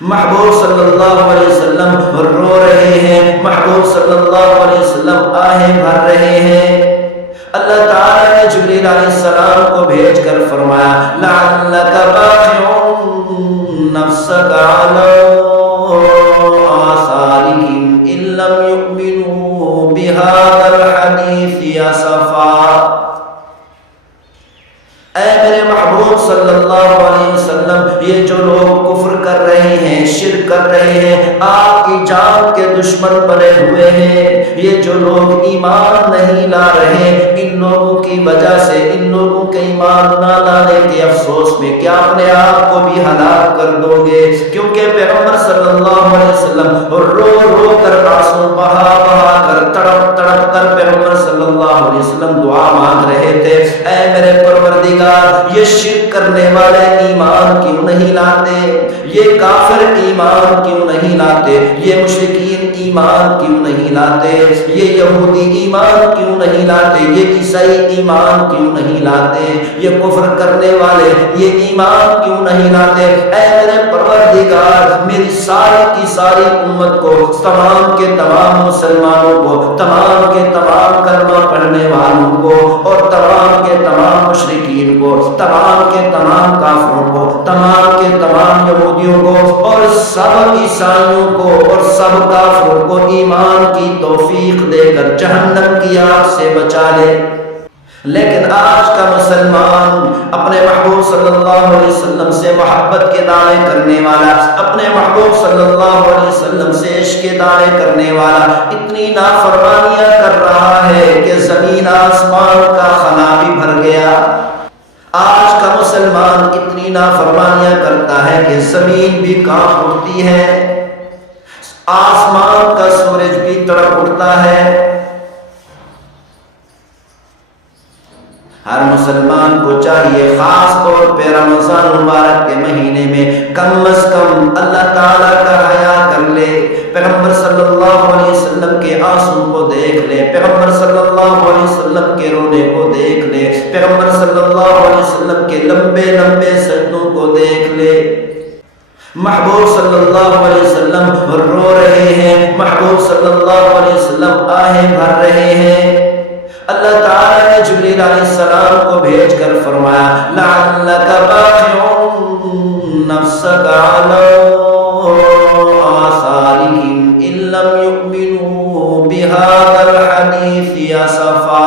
محبوب صلی اللہ علیہ وسلم رو رہے ہیں، محبوب صلی اللہ علیہ وسلم آہیں بھر رہے ہیں۔ اللہ تعالیٰ نے جبریل علیہ السلام کو بھیج کر فرمایا لعلک باخع نفسک علی آثارہم ان لم یؤمنوا بہذا الحدیث اسفا۔ اے میرے محبوب صلی اللہ علیہ وسلم، یہ جو لوگ کفر کر رہے ہیں، شرک کر رہے ہیں، آپ کی جان کے دشمن بنے ہوئے ہیں، یہ جو لوگ ایمان نہیں لا رہے، ان لوگوں کی وجہ سے، ان لوگوں کے ایمان نہ لانے کے افسوس میں کیا اپنے آپ کو بھی ہلاک کر دو گے؟ کیونکہ پیغمبر صلی اللہ علیہ وسلم رو رو کر، آنسو بہا بہا کر، تڑپ تڑپ کر پیغمبر صلی اللہ علیہ وسلم دعا مانگ رہے تھے، اے میرے پروردگار، یہ شرک کرنے والے ایمان کیوں نہیں لاتے؟ یہ کافر ایمان کیوں نہیں لاتے؟ یہ مشرکین ایمان کیوں نہیں لاتے؟ یہ یہودی ایمان کیوں نہیں لاتے؟ یہ عیسائی ایمان کیوں نہیں لاتے؟ یہ کفر کرنے والے یہ ایمان کیوں نہیں لاتے؟ اے میرے پروردگار، میری ساری کی ساری امت کو، تمام کے تمام مسلمانوں کو، تمام کے تمام کلمہ پڑھنے والوں کو، اور تمام کے تمام مشرکین کو، تمام کے تمام کافروں کو، تمام کے تمام یہودیوں کو، اور سب عیسائیوں کو، اور سب کافروں کو ایمان کی توفیق دے کر جہنم کی آگ سے بچا لے۔ لیکن آج کا مسلمان اپنے محبوب صلی اللہ علیہ وسلم سے محبت کے دعوے کرنے والا، اپنے محبوب صلی اللہ علیہ وسلم سے عشق کے دعوے کرنے والا اتنی نافرمانیاں کر رہا ہے کہ زمین آسمان کا خلا بھی بھر گیا۔ آج کا مسلمان اتنی نافرمانیاں کرتا ہے کہ زمین بھی کانپ اٹھتی ہے، آسمان کا سورج بھی تڑپ اٹھتا ہے۔ ہر مسلمان کو چاہیے خاص طور پہ رمضان مبارک کے مہینے میں کم از کم اللہ تعالیٰ کا حیا کر لے، پیغمبر صلی اللہ علیہ وسلم کے آنسو کو دیکھ لے، پیغمبر صلی اللہ علیہ وسلم کے رونے کو دیکھ لے، پیغمبر صلی اللہ علیہ وسلم کے لمبے لمبے سجدوں کو دیکھ لے۔ محبوب صلی اللہ علیہ وسلم رو رہے ہیں، محبوب صلی اللہ علیہ وسلم آہیں بھر رہے ہیں۔ اللہ تعالیٰ نے جبریل علیہ السلام کو بھیج کر فرمایا لعلک باخع نفسک علی آثارہم ان لم یؤمنوا بہذا الحدیث اسفا۔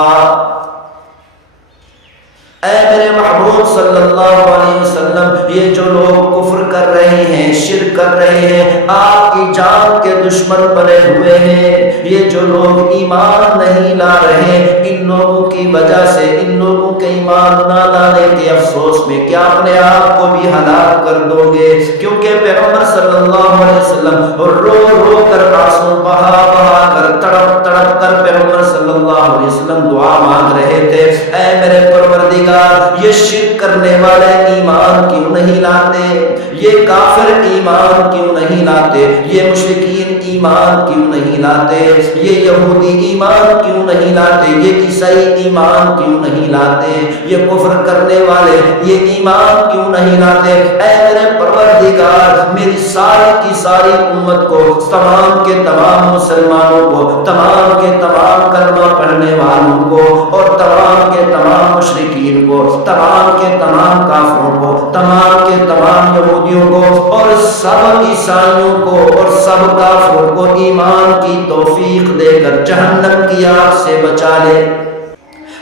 اے میرے محبوب صلی اللہ علیہ وسلم، یہ جو لوگ کفر کر رہے ہیں، شرک کر رہے ہیں، آپ کی جان کے دشمن بنے ہوئے ہیں، یہ جو لوگ ایمان نہیں لا رہے، ان لوگوں کی وجہ سے، ان لوگوں کے ایمان نہ لانے کے افسوس میں کیا اپنے آپ کو بھی ہلاک کر دو گے؟ کیونکہ پیغمبر صلی اللہ علیہ وسلم رو رو کر، آنسو بہا بہا کر، تڑپ تڑپ کر پیغمبر صلی اللہ علیہ وسلم دعا مانگ رہے تھے، اے میرے پروردگار، یہ شرک کرنے والے ایمان کیوں نہیں لاتے؟ یہ کافر ایمان کیوں نہیں لاتے؟ یہ مشرکین ایمان کیوں نہیں لاتے؟ یہ یہودی ایمان کیوں نہیں لاتے؟ یہ عیسائی ایمان کیوں نہیں لاتے؟ یہ کفر کرنے والے یہ ایمان کیوں نہیں لاتے؟ اے میرے پروردگار، میری ساری کی ساری امت کو، تمام کے تمام مسلمانوں کو، تمام کے تمام کلمہ پڑھنے والوں کو، اور تمام کے تمام مشرکین کو، تمام کے تمام کافروں کو، تمام کے تمام یہودیوں کو، اور سب عیسائیوں کو، اور سب کافروں کو ایمان کی توفیق دے کر جہنم کی آگ سے بچا لے۔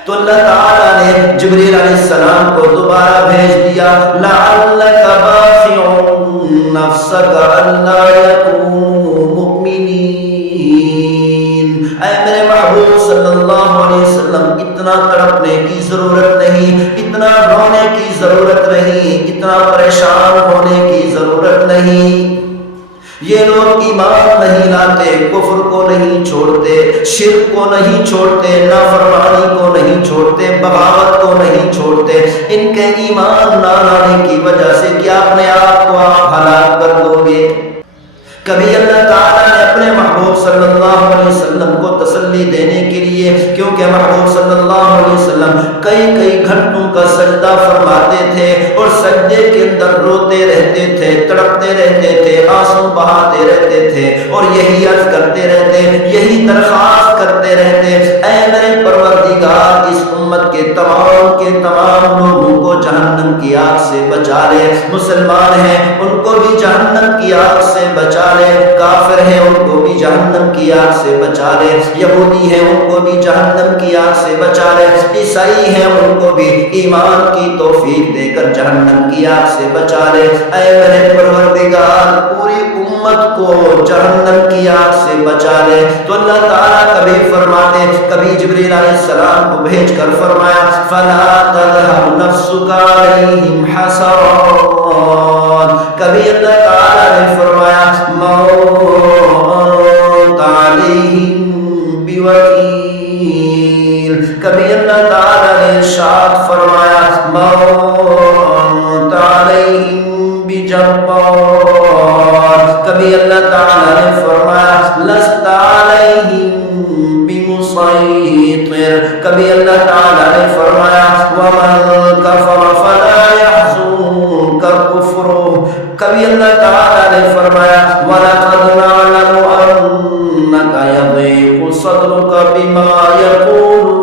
تو اللہ تعالیٰ نے جبریل علیہ السلام کو دوبارہ بھیج دیا لعلک باخع نفسک الا یکونوا مؤمنین۔ اے میرے محبوب صلی اللہ علیہ وسلم، اتنا تڑپنے کی ضرورت نہیں، اتنا رونے کی ضرورت نہیں، اتنا پریشان ہونے کی ضرورت نہیں۔ یہ لوگ ایمان نہیں لاتے، کفر کو نہیں چھوڑتے، شرک کو نہیں چھوڑتے، نافرمانی کو نہیں چھوڑتے، بغاوت کو نہیں چھوڑتے، ان کے ایمان نہ لانے کی وجہ سے کیا اپنے آپ کو آپ ہلاک کر دو گے؟ کبھی اللہ تعالیٰ نے اپنے محبوب صلی اللہ علیہ وسلم کو تسلی دینے کے لیے، کیونکہ محبوب صلی اللہ علیہ وسلم کئی گھنٹوں کا سجدہ فرماتے تھے اور سجدے کے اندر روتے رہتے تھے، تڑپتے رہتے تھے، آنسو بہاتے رہتے تھے اور یہی عرض کرتے رہتے، یہی درخواست کرتے رہتے، اے میرے پروردگار اس امت کے تمام لوگوں کو جہنم کی آگ سے بچا لے، مسلمان ہیں ان کو بھی جہنم کی آگ سے بچا لے، کافر ہیں ان کو بھی جہنم کی آگ سے بچا لے، یہودی ہیں ان کو بھی جہنم کی آگ سے بچا لے، عیسائی ہیں ان کو بھی ایمان کی توفیق دے کر جہنم کی آگ سے بچا لے۔ اے میرے پروردگار پوری امت کو جہنم کی آگ سے بچا لے۔ تو اللہ تعالیٰ کبھی فرماتے، کبھی جبریل علیہ السلام کو بھیج کر فرمایا فَلَا تَذْهَبْ نَفْسُكَ عَلَيْهِمْ حَسَرَاتٍ، کبھی اللہ تعالیٰ نے فرمایا مَا أَنْتَ عَلَيْهِمْ بِوَكِيلٍ، کبھی اللہ تعالیٰ نے ارشاد فرمایا مَا أَنْتَ عَلَيْهِمْ بِجَبَّارٍ، کبھی اللہ تعالیٰ نے فرمایا لَسْتَ عَلَيْهِمْ بِمُصَيْطِرٍ، کبھی اللہ تعالیٰ نے فرمایا وَمَنْ كَفَرَ فَلَا يَحْزُنكَ كُفْرُهُ، کبھی اللہ تعالیٰ نے فرمایا وَلَقَدْ نَعْلَمُ أَنَّكَ يَضِيقُ صَدْرُكَ بِمَا يَقُولُونَ،